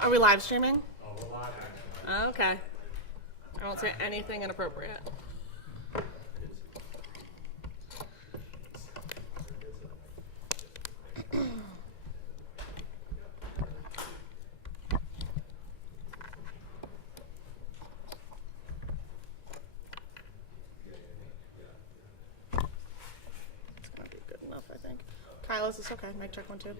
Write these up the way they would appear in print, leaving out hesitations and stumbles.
Are we live streaming? Oh, we're live. Okay. I won't say anything inappropriate. It's gonna be good enough, I think. Kyle, is this okay? Mic check 1, 2. Okay.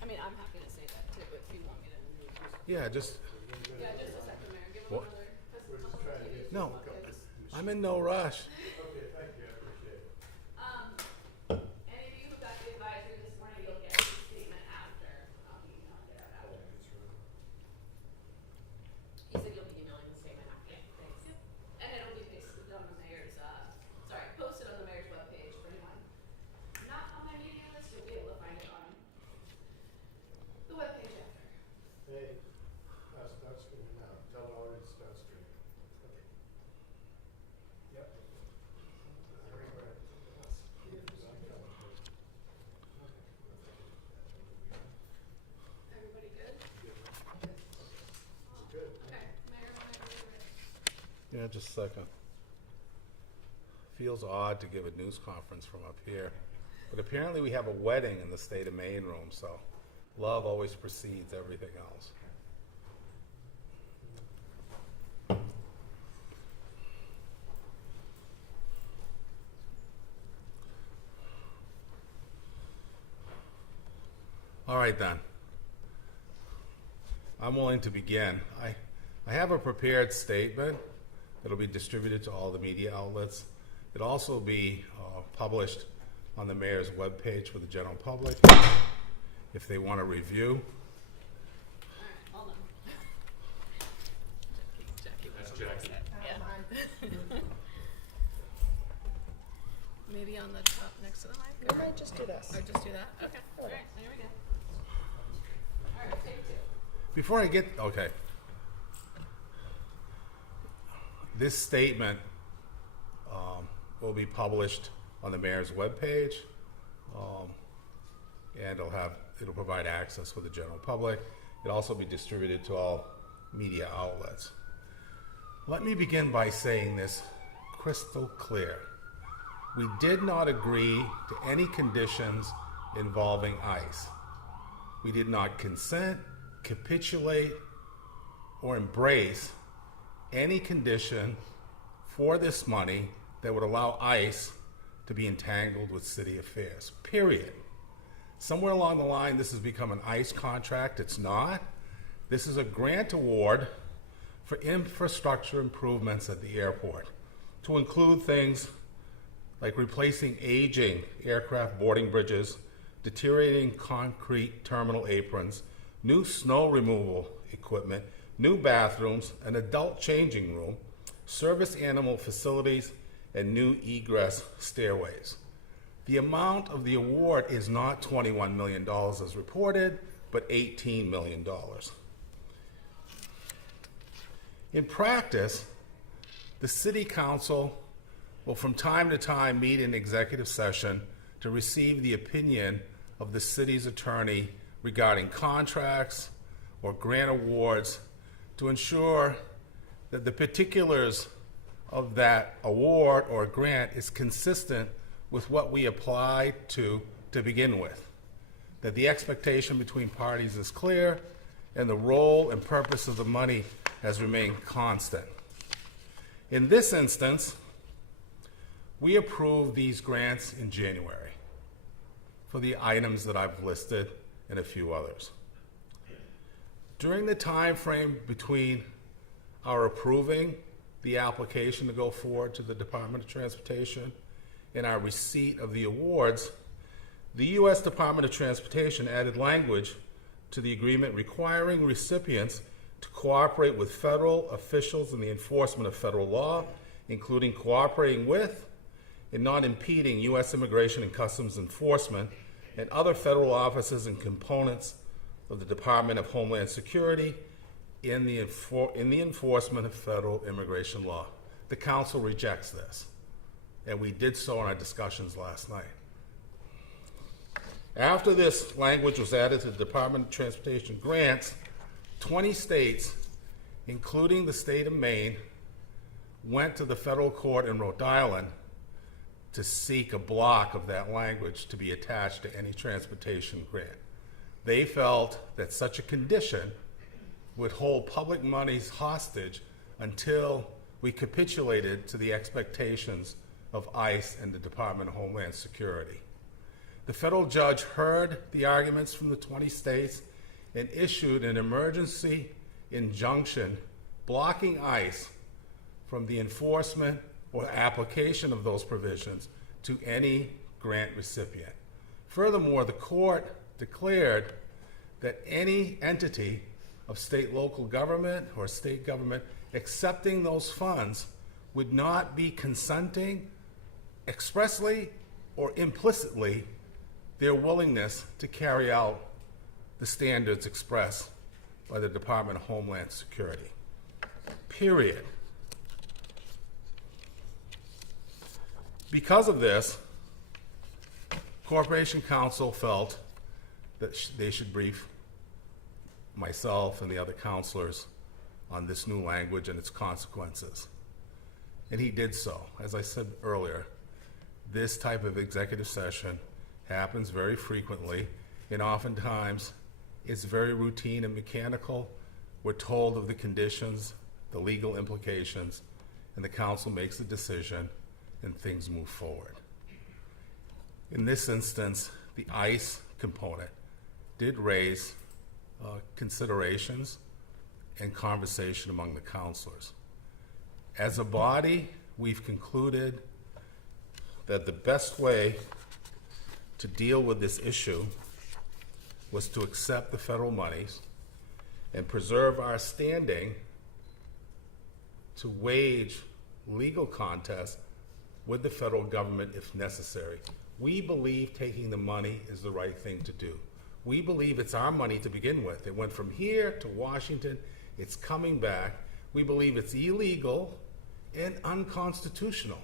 I mean, I'm happy to say that too if you want me to. Yeah, just Yeah, just a second, Mayor. Give him What? another. no. I'm in no rush. Okay, thank you, I appreciate it. Any of you who got the advisory this morning, you'll get the statement after. I'll be emailing it out after. He said you'll be emailing the statement after. Yeah, thanks. And it'll be pasted on the mayor's, posted on the mayor's webpage for anyone not on my media list. You'll be able to find it on the webpage after. Hey, start streaming now. Tell Laurie to start streaming. Okay. Yep. Everybody good? Good. Okay, Mayor, whenever you're ready. Yeah, just a second. Feels odd to give a news conference from up here, but apparently we have a wedding in the state of Maine room, so love always precedes everything else. All right then. I'm willing to begin. I have a prepared statement that'll be distributed to all the media outlets. It'll also be published on the mayor's webpage for the general public if they want to review. All right, hold on. Jackie. That's Jackie. Yeah. Maybe on the top next to the mic? We might just do this. Or just do that? Okay. All right, there we go. All right, take 2. Before I get, okay. This statement will be published on the mayor's webpage, and it'll provide access for the general public. It'll also be distributed to all media outlets. Let me begin by saying this crystal clear. We did not agree to any conditions involving ICE. We did not consent, capitulate, or embrace any condition for this money that would allow ICE to be entangled with city affairs, period. Somewhere along the line, this has become an ICE contract. It's not. This is a grant award for infrastructure improvements at the airport, to include things like replacing aging aircraft boarding bridges, deteriorating concrete terminal aprons, new snow removal equipment, new bathrooms, an adult changing room, service animal facilities, and new egress stairways. The amount of the award is not $21 million as reported, but $18 million. In practice, the City Council will from time to time meet in executive session to receive the opinion of the city's attorney regarding contracts or grant awards to ensure that the particulars of that award or grant is consistent with what we applied to begin with, that the expectation between parties is clear, and the role and purpose of the money has remained constant. In this instance, we approved these grants in January for the items that I've listed and a few others. During the time frame between are approving the application to go forward to the Department of Transportation and our receipt of the awards, the U.S. Department of Transportation added language to the agreement requiring recipients to cooperate with federal officials in the enforcement of federal law, including cooperating with and not impeding U.S. Immigration and Customs Enforcement and other federal offices and components of the Department of Homeland Security in the enforcement of federal immigration law. The council rejects this, and we did so in our discussions last night. After this language was added to the Department of Transportation grants, 20 states, including the state of Maine, went to the federal court in Rhode Island to seek a block of that language to be attached to any transportation grant. They felt that such a condition would hold public monies hostage until we capitulated to the expectations of ICE and the Department of Homeland Security. The federal judge heard the arguments from the 20 states and issued an emergency injunction blocking ICE from the enforcement or application of those provisions to any grant recipient. Furthermore, the court declared that any entity of state, local government, or state government accepting those funds would not be consenting expressly or implicitly their willingness to carry out the standards expressed by the Department of Homeland Security. Period. Because of this, Corporation Counsel felt that they should brief myself and the other counselors on this new language and its consequences. And he did so. As I said earlier, this type of executive session happens very frequently, and oftentimes it's very routine and mechanical. We're told of the conditions, the legal implications, and the council makes a decision and things move forward. In this instance, the ICE component did raise considerations and conversation among the counselors. As a body, we've concluded that the best way to deal with this issue was to accept the federal monies and preserve our standing to wage legal contests with the federal government if necessary. We believe taking the money is the right thing to do. We believe it's our money to begin with. It went from here to Washington. It's coming back. We believe it's illegal and unconstitutional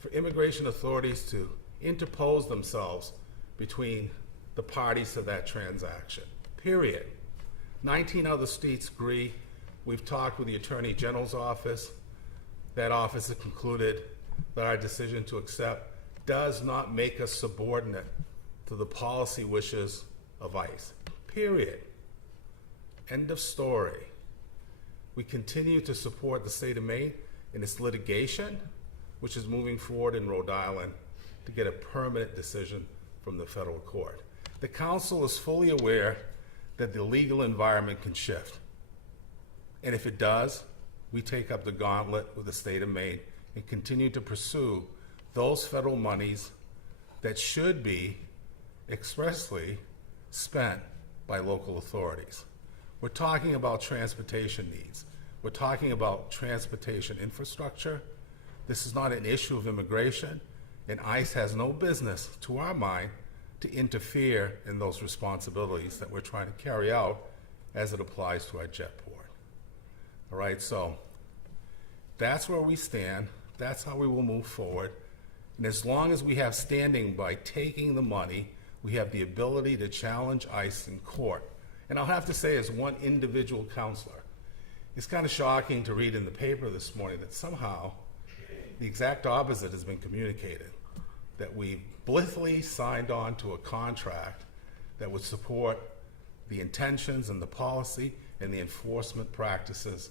for immigration authorities to interpose themselves between the parties to that transaction, period. 19 other states agree. We've talked with the Attorney General's office. That office has concluded that our decision to accept does not make us subordinate to the policy wishes of ICE, period. End of story. We continue to support the state of Maine in its litigation, which is moving forward in Rhode Island to get a permanent decision from the federal court. The council is fully aware that the legal environment can shift. And if it does, we take up the gauntlet with the state of Maine and continue to pursue those federal monies that should be expressly spent by local authorities. We're talking about transportation needs. We're talking about transportation infrastructure. This is not an issue of immigration, and ICE has no business, to our mind, to interfere in those responsibilities that we're trying to carry out as it applies to our jetport. All right, so that's where we stand. That's how we will move forward. And as long as we have standing by taking the money, we have the ability to challenge ICE in court. And I'll have to say, as one individual counselor, it's kind of shocking to read in the paper this morning that somehow the exact opposite has been communicated, that we blithely signed on to a contract that would support the intentions and the policy and the enforcement practices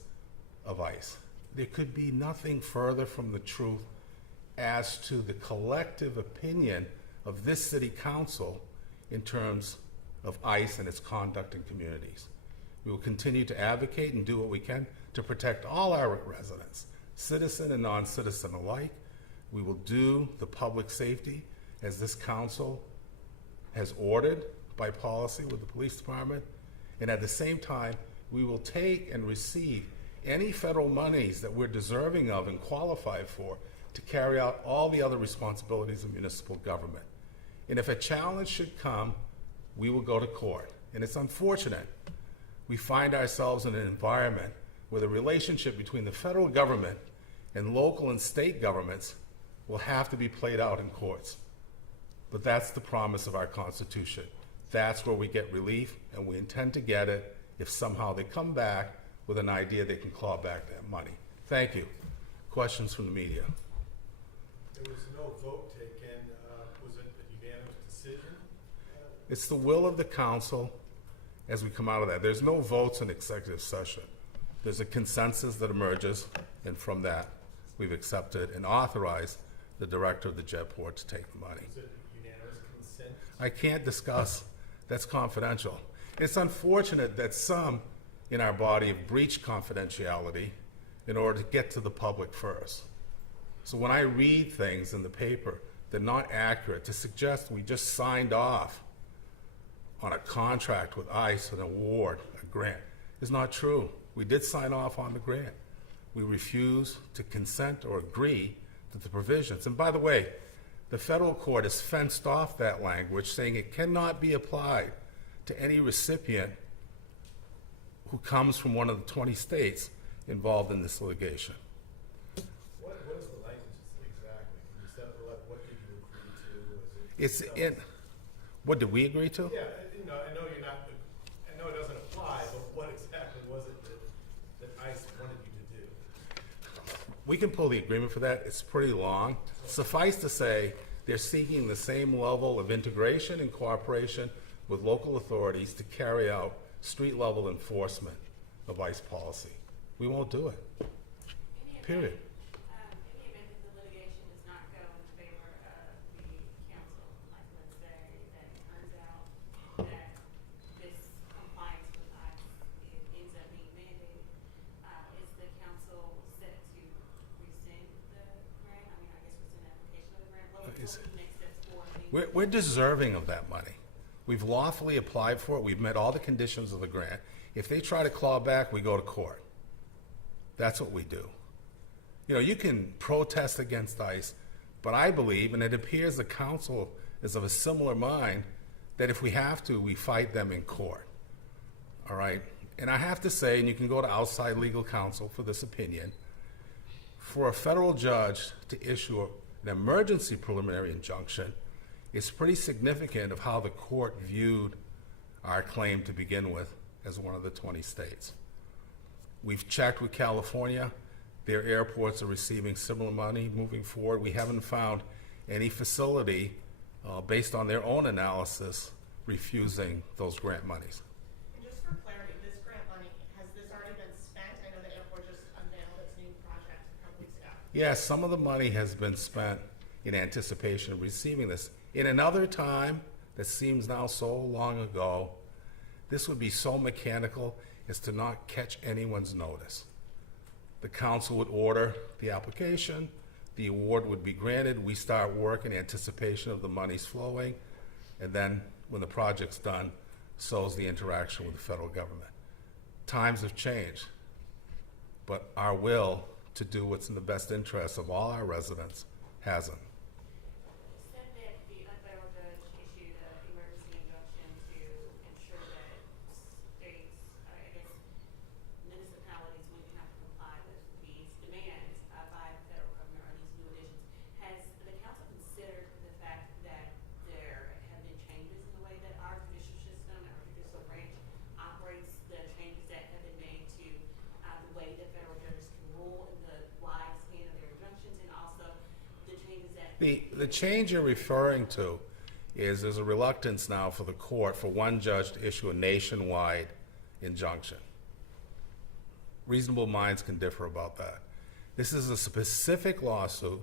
of ICE. There could be nothing further from the truth as to the collective opinion of this city council in terms of ICE and its conduct in communities. We will continue to advocate and do what we can to protect all our residents, citizen and non-citizen alike. We will do the public safety as this council has ordered by policy with the police department. And at the same time, we will take and receive any federal monies that we're deserving of and qualified for to carry out all the other responsibilities of municipal government. And if a challenge should come, we will go to court. And it's unfortunate we find ourselves in an environment where the relationship between the federal government and local and state governments will have to be played out in courts. But that's the promise of our Constitution. That's where we get relief, and we intend to get it if somehow they come back with an idea they can claw back that money. Thank you. Questions from the media? There was no vote taken. Was it a unanimous decision? It's the will of the council as we come out of that. There's no votes in executive session. There's a consensus that emerges, and from that, we've accepted and authorized the director of the jetport to take the money. Was it unanimous consent? I can't discuss. That's confidential. It's unfortunate that some in our body have breached confidentiality in order to get to the public first. So when I read things in the paper, they're not accurate. To suggest we just signed off on a contract with ICE, an award, a grant, is not true. We did sign off on the grant. We refuse to consent or agree to the provisions. And by the way, the federal court has fenced off that language, saying it cannot be applied to any recipient who comes from one of the 20 states involved in this litigation. What is the language exactly? Can you set up what did you agree to? It's in, what did we agree to? Yeah, I know you're not, I know it doesn't apply, but what exactly was it that ICE wanted you to do? We can pull the agreement for that. It's pretty long. Suffice to say, they're seeking the same level of integration and cooperation with local authorities to carry out street-level enforcement of ICE policy. We won't do it. Period. In the event that the litigation does not go in favor of the council, like let's say that it turns out that this compliance with ICE ends up being mandated, is the council set to rescind the grant? I mean, I guess rescind the application of the grant. What would be the next steps for the We're deserving of that money. We've lawfully applied for it. We've met all the conditions of the grant. If they try to claw back, we go to court. That's what we do. You know, you can protest against ICE, but I believe, and it appears the council is of a similar mind, that if we have to, we fight them in court. All right? And I have to say, and you can go to outside legal counsel for this opinion, for a federal judge to issue an emergency preliminary injunction, it's pretty significant of how the court viewed our claim to begin with as one of the 20 states. We've checked with California. Their airports are receiving similar money moving forward. We haven't found any facility, based on their own analysis, refusing those grant monies. And just for clarity, this grant money, has this already been spent? I know the airport just unveiled its new project a couple weeks ago. Yes, some of the money has been spent in anticipation of receiving this. In another time that seems now so long ago, this would be so mechanical as to not catch anyone's notice. The council would order the application, the award would be granted, we start work in anticipation of the monies flowing, and then when the project's done, so's the interaction with the federal government. Times have changed, but our will to do what's in the best interest of all our residents hasn't. said that the federal judge issued an emergency injunction to ensure that states, I guess municipalities wouldn't have to comply with these demands by the federal government or these new additions. Has the council considered the fact that there have been changes in the way that our judicial system, our judicial branch operates, the changes that have been made to the way that federal judges can rule and the wide span of their injunctions, and also the changes that The change you're referring to is there's a reluctance now for the court for one judge to issue a nationwide injunction. Reasonable minds can differ about that. This is a specific lawsuit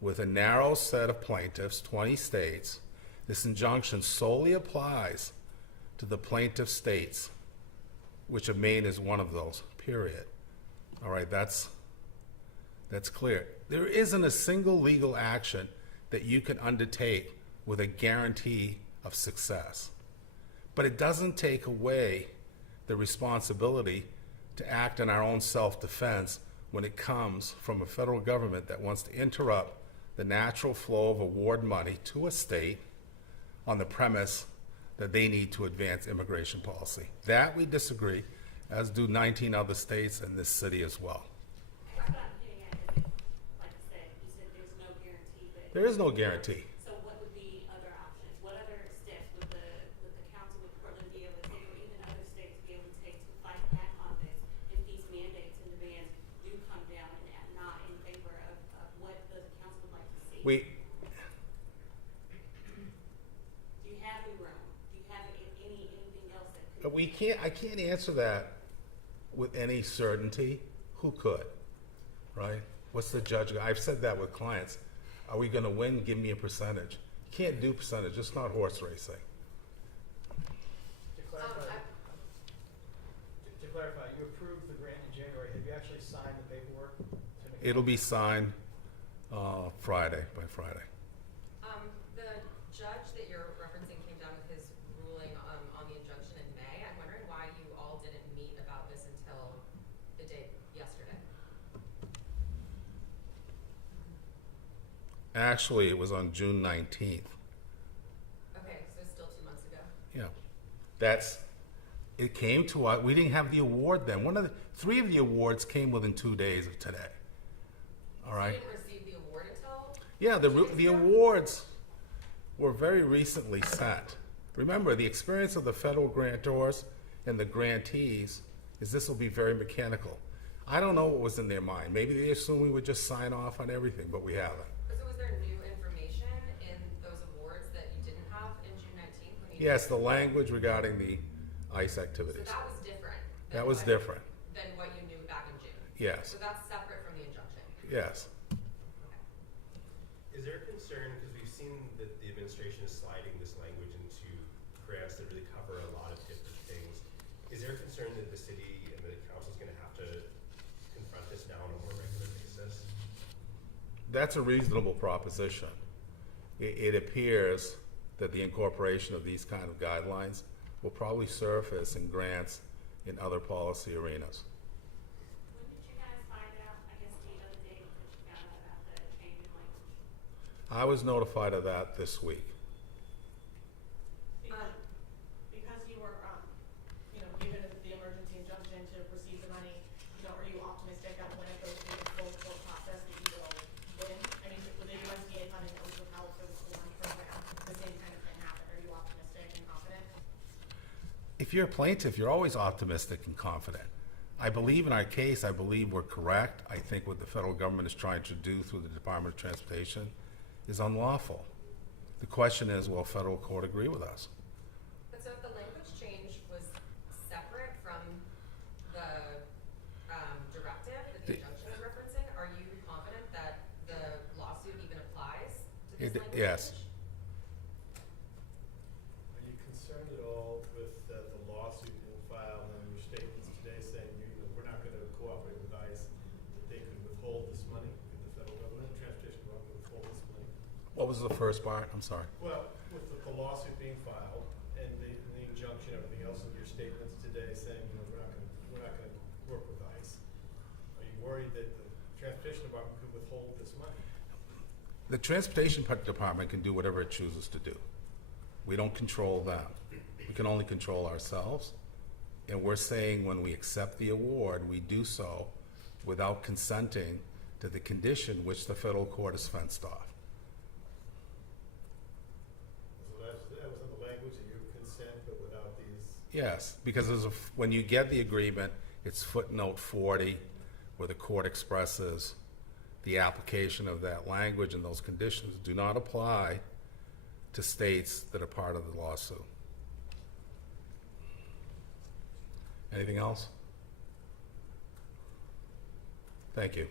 with a narrow set of plaintiffs, 20 states. This injunction solely applies to the plaintiff states which of Maine is one of those, period. All right, that's clear. There isn't a single legal action that you can undertake with a guarantee of success. But it doesn't take away the responsibility to act in our own self-defense when it comes from a federal government that wants to interrupt the natural flow of award money to a state on the premise that they need to advance immigration policy. That we disagree, as do 19 other states and this city as well. That's what I'm getting at, is like you said there's no guarantee, but. There is no guarantee. So what would be other options? What other steps would the council with Portland be able to take, or even other states be able to take to fight back on this if these mandates and demands do come down and not in favor of what the council would like to see? Do you have any room? Do you have anything else that could? I can't answer that with any certainty. Who could, right? What's the judge? I've said that with clients. Are we going to win? Give me a percentage. You can't do percentage. It's not horse racing. To clarify, you approved the grant in January. Have you actually signed the paperwork? It'll be signed Friday, by Friday. The judge that you're referencing came down with his ruling on the injunction in May. I'm wondering why you all didn't meet about this until the day yesterday. Actually, it was on June 19th. Okay, so still 2 months ago. Yeah. It came to us. We didn't have the award then. Three of the awards came within 2 days of today. All right. You didn't receive the award until? Yeah, the awards were very recently sent. Remember, the experience of the federal grantors and the grantees is this will be very mechanical. I don't know what was in their mind. Maybe they assumed we would just sign off on everything, but we haven't. So was there new information in those awards that you didn't have in June 19th? Yes, the language regarding the ICE activities. So that was different. That was different. Than what you knew back in June. Yes. So that's separate from the injunction. Yes. Is there a concern, because we've seen that the administration is sliding this language into grants that really cover a lot of different things. Is there a concern that the city and the council is going to have to confront this now on a more regular basis? That's a reasonable proposition. It appears that the incorporation of these kind of guidelines will probably surface in grants in other policy arenas. When did you guys find out, I guess the other day that you found out about the change in language? I was notified of that this week. Because you were, given the emergency injunction to receive the money, are you optimistic that when it goes through the full court process that you will win? I mean, with the USDA funding that was withheld for the school lunch program, the same kind of thing happened. Are you optimistic and confident? If you're a plaintiff, you're always optimistic and confident. I believe in our case, I believe we're correct. I think what the federal government is trying to do through the Department of Transportation is unlawful. The question is, will a federal court agree with us? But so if the language change was separate from the directive that the injunction is referencing, are you confident that the lawsuit even applies to this language Yes. change? Are you concerned at all with the lawsuit being filed and your statements today saying we're not going to cooperate with ICE, that they could withhold this money, could the federal government, transportation department withhold this money? What was the first part? I'm sorry. Well, with the lawsuit being filed and the injunction, everything else, and your statements today saying we're not going to work with ICE, are you worried that the transportation department could withhold this money? The Transportation Department can do whatever it chooses to do. We don't control them. We can only control ourselves. And we're saying when we accept the award, we do so without consenting to the condition which the federal court has fenced off. So that was in the language that you consent, but without these. Yes, because when you get the agreement, it's footnote 40, where the court expresses the application of that language and those conditions do not apply to states that are part of the lawsuit. Anything else? Thank you.